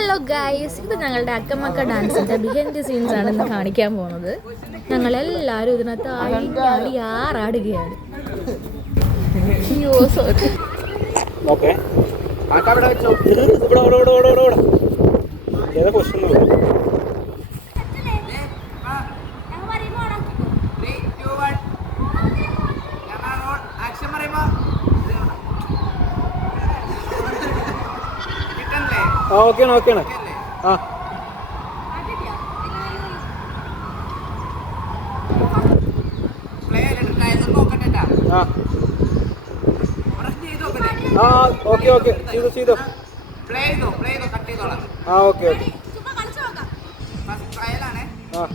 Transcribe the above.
Hello guys, ഇത് ഞങ്ങളുടെ അക്കമ്മക്ക ഡാൻസിന്റെ ബിഹൈൻഡ് സീൻസ് ആണ് ഇന്ന് കാണിക്കാൻ പോകുന്നത്. ഞങ്ങളെല്ലാവരും ഇതിനകത്ത് ആടി ആറാടുകയാണ്. ഓക്കെയാണ് ഓക്കെയാണ്. ആ ആ ഓക്കെ ഓക്കെ ചെയ്തു ചെയ്തു. ആ ഓക്കെ ഓക്കെ. ആ